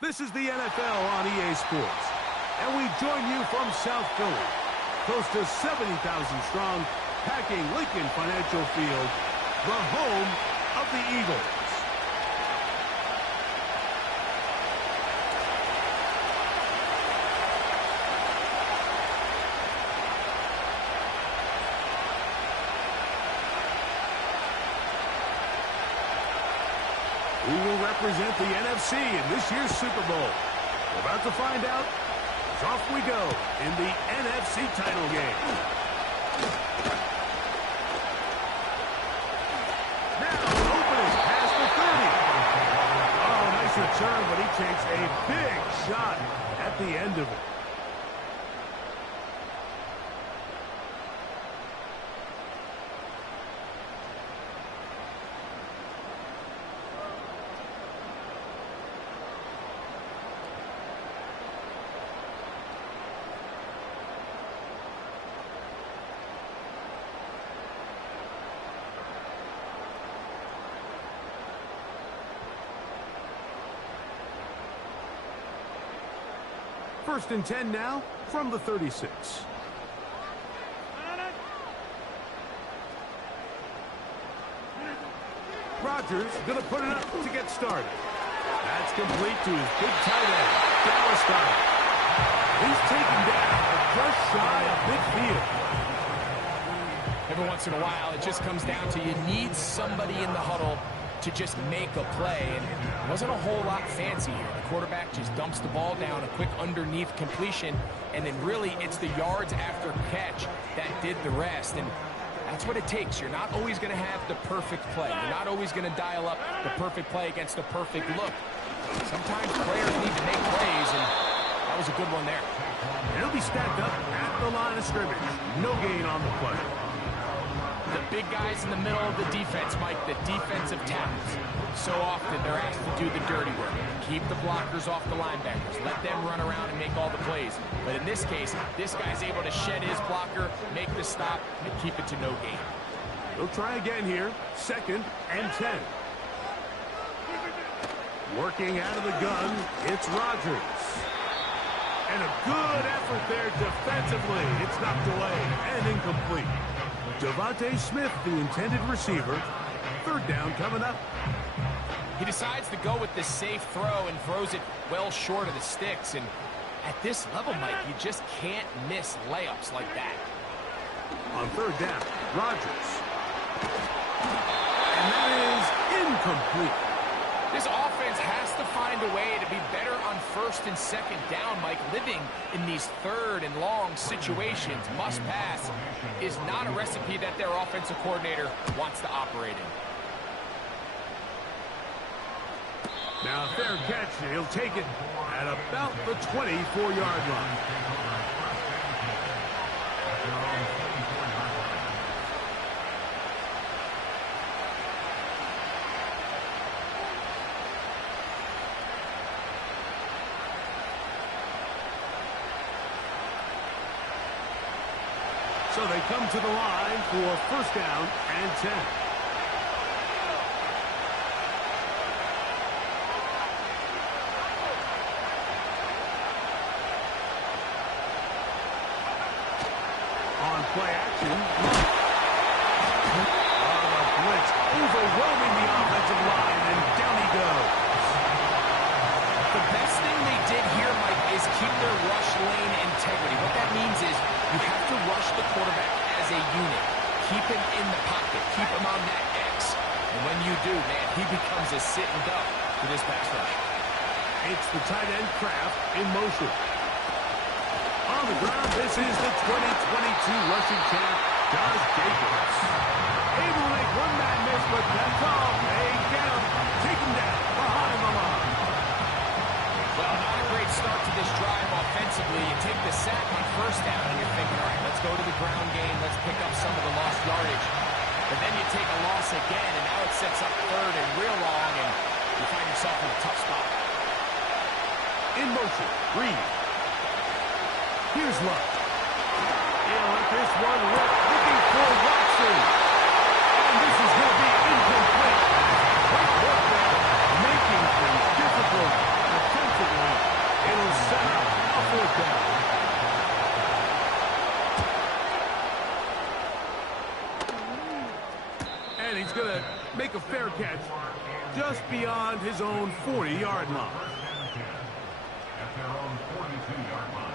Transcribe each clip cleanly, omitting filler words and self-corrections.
This is the NFL on EA Sports, and we join you from South Philly, close to 70,000 strong, packing Lincoln Financial Field, the home of the Eagles. Who will represent the NFC in this year's Super Bowl? We're about to find out. So off we go in the NFC title game. Now, opening past the 30. Oh, nice return, but he takes a big shot at the end of it. First and 10 now from the 36. Rodgers going to put it up to get started. That's complete to his big tight end, Dallas Goedert. He's taken down just shy of midfield. Every once in a while, it just comes down to you need somebody in the huddle to just make a play, and it wasn't a whole lot fancy here. The quarterback just dumps the ball down, a quick underneath completion, and then really it's the yards after catch that did the rest, and that's what it takes. You're not always going to have the perfect play. You're not always going to dial up the perfect play against the perfect look. Sometimes players need to make plays, and that was a good one there. He'll be stacked up at the line of scrimmage. No gain on the play. The big guys in the middle of the defense, Mike, the defensive tackles. So often they're asked to do the dirty work. Keep the blockers off the linebackers. Let them run around and make all the plays. But in this case, this guy's able to shed his blocker, make the stop, and keep it to no gain. They'll try again here. Second and 10. Working out of the gun, it's Rodgers. And a good effort there defensively. It's knocked away and incomplete. Devontae Smith, the intended receiver. Third down coming up. He decides to go with the safe throw and throws it well short of the sticks. And at this level, Mike, you just can't miss layups like that. On third down, Rodgers. And that is incomplete. This offense has to find a way to be better on first and second down, Mike. Living in these third and long situations, must pass, is not a recipe that their offensive coordinator wants to operate in. Now, fair catch. He'll take it at about the 24-yard line. So they come to the line for first down and 10. On play action. The blitz overwhelming the offensive line, and down he goes. The best thing they did here, Mike, is keep their rush lane integrity. What that means is you have to rush the quarterback as a unit. Keep him in the pocket. Keep him on that X. And when you do, man, he becomes a sitting duck for this pass rush. It's the tight end Kraft in motion. On the ground, this is the 2022 rushing champ, Josh Jacobs. Able to make one man miss, but that's all. They get him. Take him down behind the line. Well, not a great start to this drive offensively. You take the sack on first down, and you're thinking, all right, let's go to the ground game. Let's pick up some of the lost yardage. But then you take a loss again, and now it sets up third and real long, and you find yourself in a tough spot. In motion, Reed. Here's Luck. He'll let this one rip, looking for Watson. And this is going to be incomplete. Great work there, making things difficult defensively fair catch just beyond his own 40-yard line. At their own 42-yard line.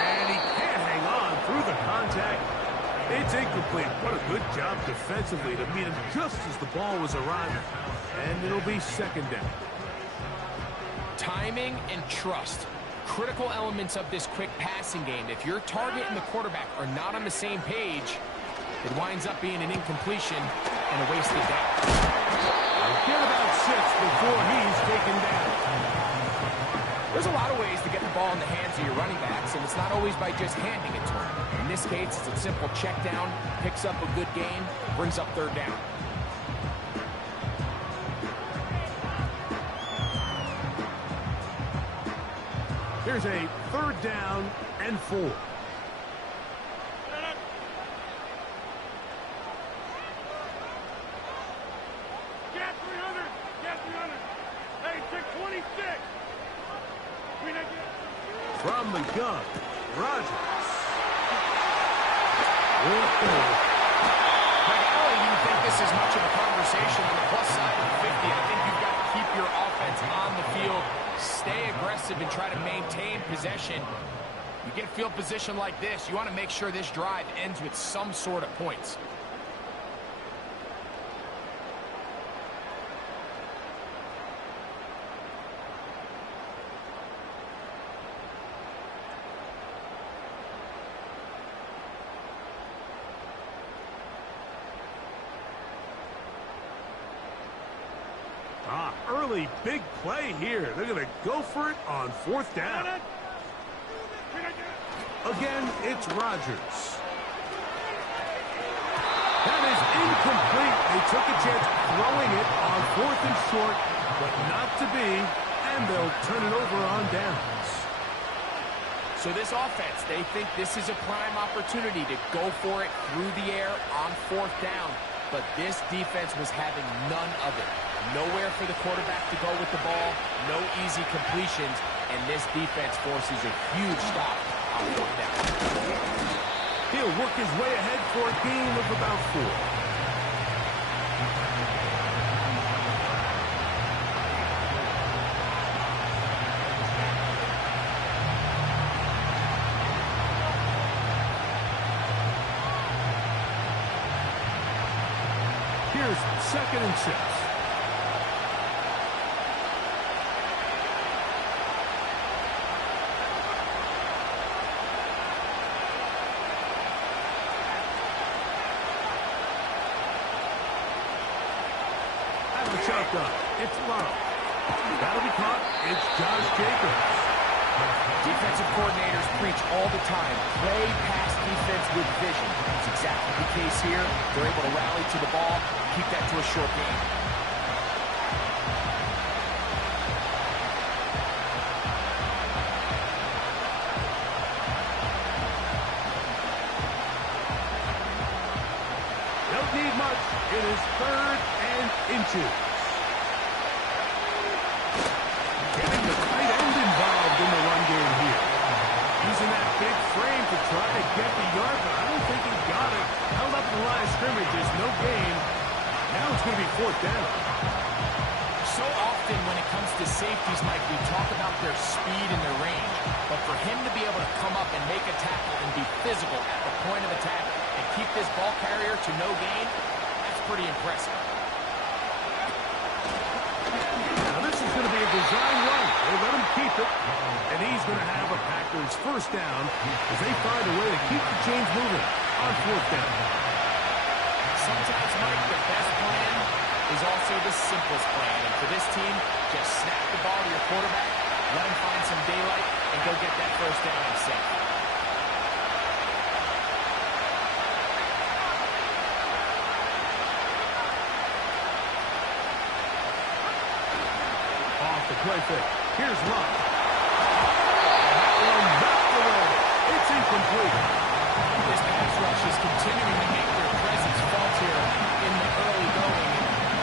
And he can't hang on through the contact. It's incomplete. What a good job defensively to meet him just as the ball was arriving. And it'll be second down. Timing and trust. Critical elements of this quick passing game. If your target and the quarterback are not on the same page, it winds up being an incompletion and a wasted down. Get about 6 before he's taken down. There's a lot of ways to get the ball in the hands of your running backs, and it's not always by just handing it to them. In this case, it's a simple check down, picks up a good gain, brings up third down. Here's a third down and 4. Get 300! Get 300! Hey, check 26! From the gun, Rodgers. I don't even think this is much of a conversation on the plus side of the 50. I think you've got to keep your offense on the field, stay aggressive, and try to maintain possession. You get a field position like this, you want to make sure this drive ends with some sort of points. Early big play here. They're going to go for it on 4th down. Again, it's Rodgers. That is incomplete. They took a chance throwing it on 4th and short, but not to be, and they'll turn it over on downs. So this offense, they think this is a prime opportunity to go for it through the air on 4th down. But this defense was having none of it. Nowhere for the quarterback to go with the ball, no easy completions, and this defense forces a huge stop on 4th down. He'll work his way ahead for a gain of about 4. Here's 2nd and 6. Out of the shotgun, it's Love. That'll be caught. It's Josh Jacobs. Defensive coordinators preach all the time, play pass defense with vision. That's exactly the case here. They're able to rally to the ball, keep that to a short game. Don't need much. It is 3rd and inches. Getting the tight end involved in the run game here. Using that big frame to try to get the yard, but I don't think he got it. Held up the line of scrimmage, there's no gain. Now it's going to be 4th down. So often when it comes to safeties, Mike, we talk about their speed and their range. But for him to be able to come up and make a tackle and be physical at the point of attack and keep this ball carrier to no gain, that's pretty impressive. Now this is going to be a design run. They let him keep it. And he's going to have a Packers 1st down as they find a way to keep the chains moving on 4th down. Sometimes, Mike, the best plan is also the simplest plan. And for this team, just snap the ball to your quarterback, let him find some daylight, and go get that 1st down and safe. Off the play fake. Here's Love. That one knocked away. It's incomplete. This pass pass rush is continuing to make their presence felt here in the early going.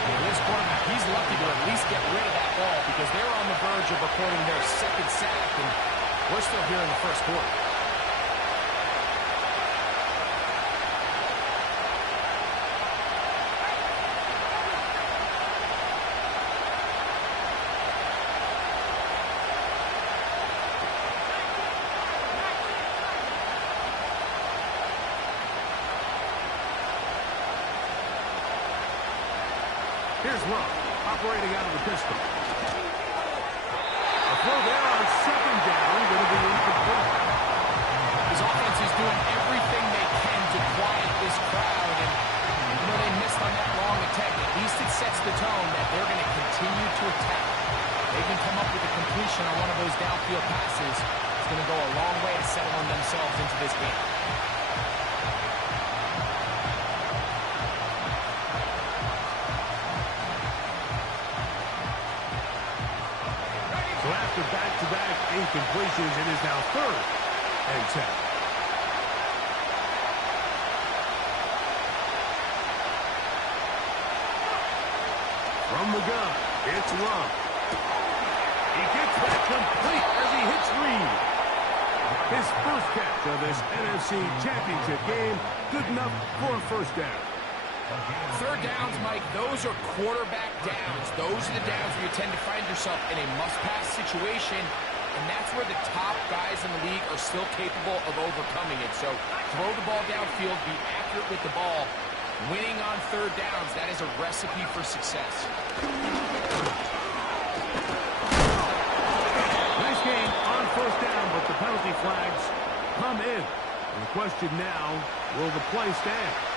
And this quarterback, he's lucky to at least get rid of that ball because they're on the verge of recording their second sack, and we're still here in the first quarter. Here's LOC, operating out of the pistol. A throw there on second down, going to be incomplete. His offense is doing everything they can to quiet this crowd, and they missed on that long attempt. At least it sets the tone that they're going to continue to attack. They can come up with a completion on one of those downfield passes. It's going to go a long way to settling themselves into this game. So after back-to-back incompletions, it is now 3rd and 10. From the gun, it's LOC. He gets that complete as he hits Reed. His first catch of this NFC Championship game, good enough for a first down. Third downs, Mike, those are quarterback downs. Those are the downs where you tend to find yourself in a must-pass situation, and that's where the top guys in the league are still capable of overcoming it. So throw the ball downfield, be accurate with the ball. Winning on third downs, that is a recipe for success. Nice game on first down, but the penalty flags come in. And the question now, will the play stand?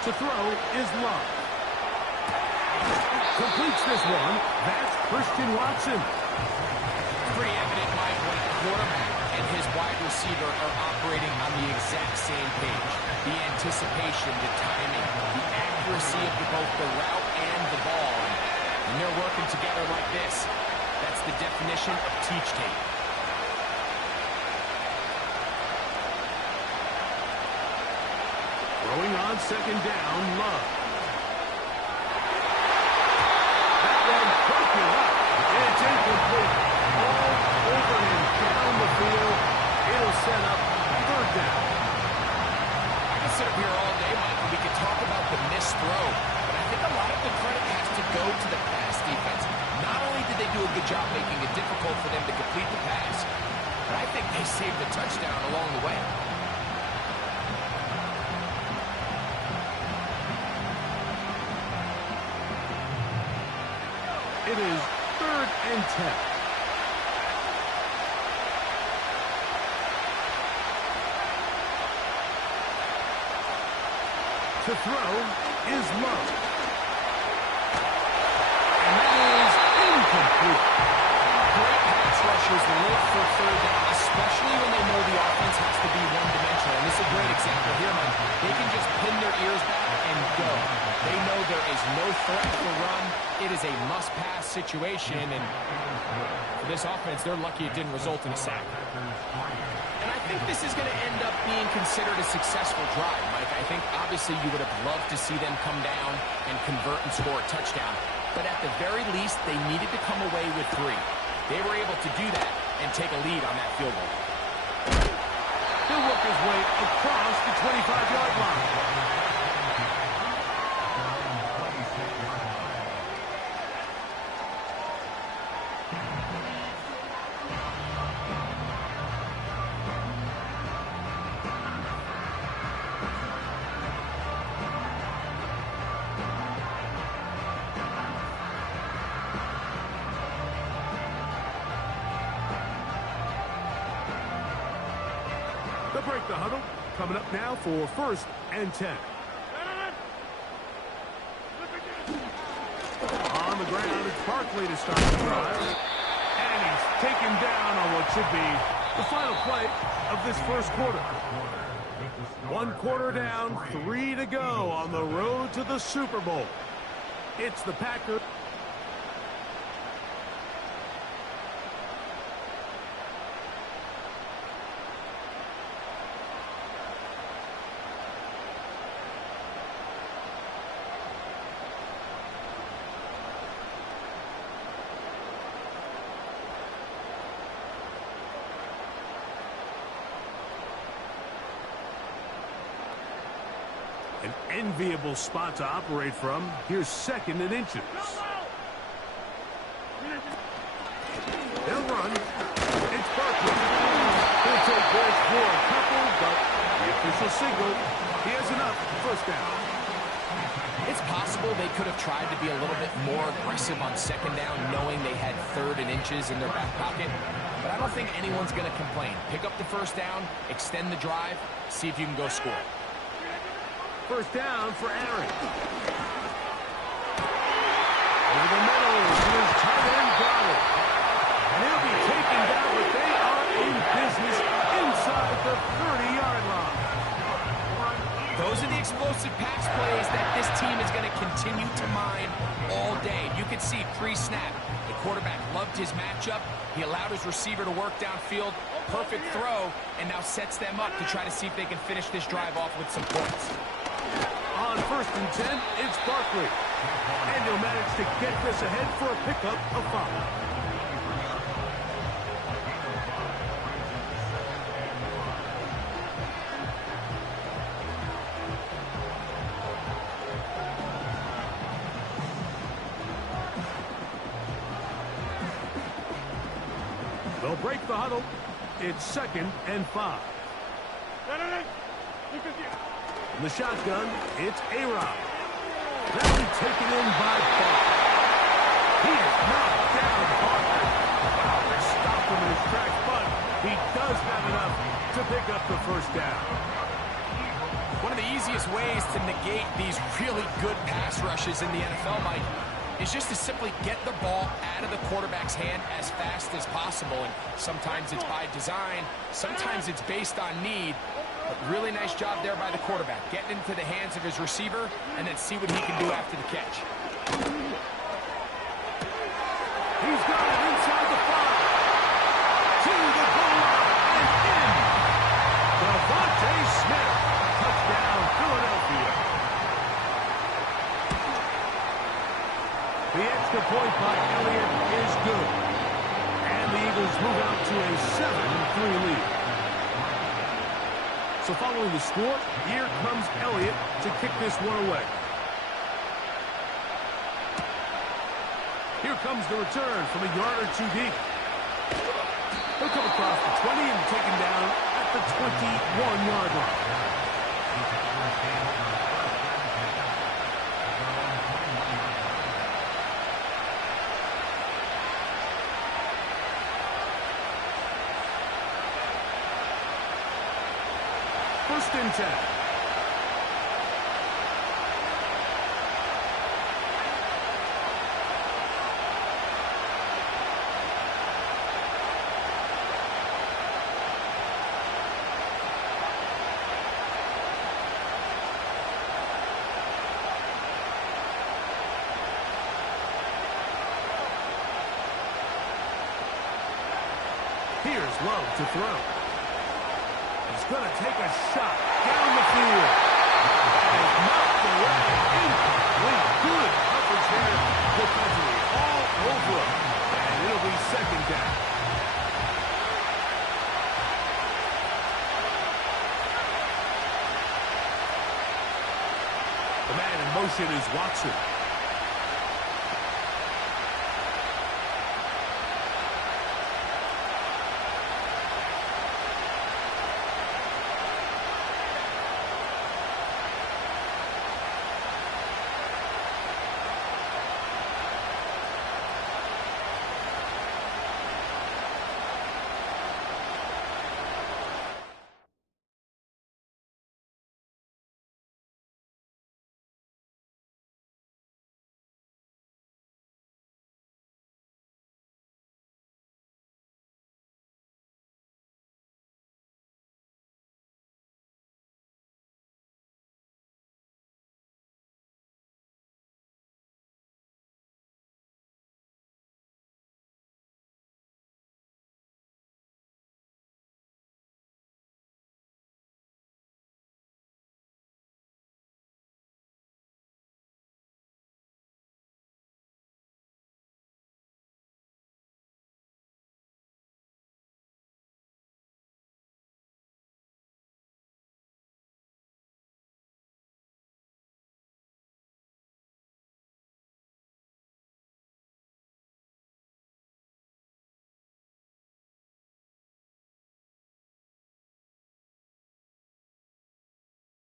To throw is LOC. Completes this one. That's Christian Watson. It's pretty evident, Mike, when a quarterback and his wide receiver are operating on the exact same page. The anticipation, the timing, the accuracy of both the route and the ball. And they're working together like this. That's the definition of teach tape. Throwing on second down, LOC. That one broken up. It's incomplete. All over him down the field. It'll set up third down. I could sit up here all day, Mike, and we could talk about the missed throw. But I think a lot of the credit has to go to the pass defense. Not only did they do a good job making it difficult for them to complete the pass, but I think they saved the touchdown along the way. It is 3rd and 10. To throw is LOC. And that is incomplete. Great pass rushers live for third down, especially when they know the offense has to be one-dimensional. And this is a great example here, man. They can just pin their ears back and go. They know there is no threat to run. It is a must-pass situation, and for this offense, they're lucky it didn't result in a sack. And I think this is going to end up being considered a successful drive, Mike. I think, obviously, you would have loved to see them come down and convert and score a touchdown. But at the very least, they needed to come away with 3. They were able to do that and take a lead on that field goal. He'll work his way across the 25-yard line. They'll break the huddle. Coming up now for 1st and 10. On the ground, it's Barkley to start the drive. And he's taken down on what should be the final play of this first quarter. 1 quarter down, 3 to go on the road to the Super Bowl. It's the Packers. An enviable spot to operate from. Here's 2nd and inches. They'll run. It's Barkley. He'll take this for a couple, but the official signal, he has enough. 1st down. It's possible they could have tried to be a little bit more aggressive on 2nd down, knowing they had 3rd and inches in their back pocket. But I don't think anyone's going to complain. Pick up the 1st down, extend the drive, see if you can go score. 1st down for Aaron. Over the middle, here's tight end Goddard. And he'll be taken down, but they are in business inside the 30-yard line. Those are the explosive pass plays that this team is going to continue to mine all day. You can see pre-snap, the quarterback loved his matchup. He allowed his receiver to work downfield. Perfect throw, and now sets them up to try to see if they can finish this drive off with some points. On 1st and 10, it's Barkley. And he'll manage to get this ahead for a pickup of 5. They'll break the huddle. It's 2nd and 5. In the shotgun, it's A-Rod. That'll be taken in by Barkley. He is knocked down Barkley. Wow, they stopped him in his tracks, but he does have enough to pick up the 1st down. One of the easiest ways to negate these really good pass rushes in the NFL, Mike, is just to simply get the ball out of the quarterback's hand as fast as possible. And sometimes it's by design, sometimes it's based on need. But really nice job there by the quarterback, getting into the hands of his receiver and then see what he can do after the catch. He's got it inside the 5. To the goal line and in. Devontae Smith. Touchdown, Philadelphia. The extra point by Elliott is good. And the Eagles move out to a 7-3 lead. So following the score, here comes Elliott to kick this one away. Here comes the return from a yard or 2 deep. He'll come across the 20 and taken down at the 21-yard line. First and 10. Here's Love to throw. He's going to take a shot down the field. And it's knocked away. Incomplete. Good coverage there defensively. All over him. And it'll be 2nd down. The man in motion is Watson.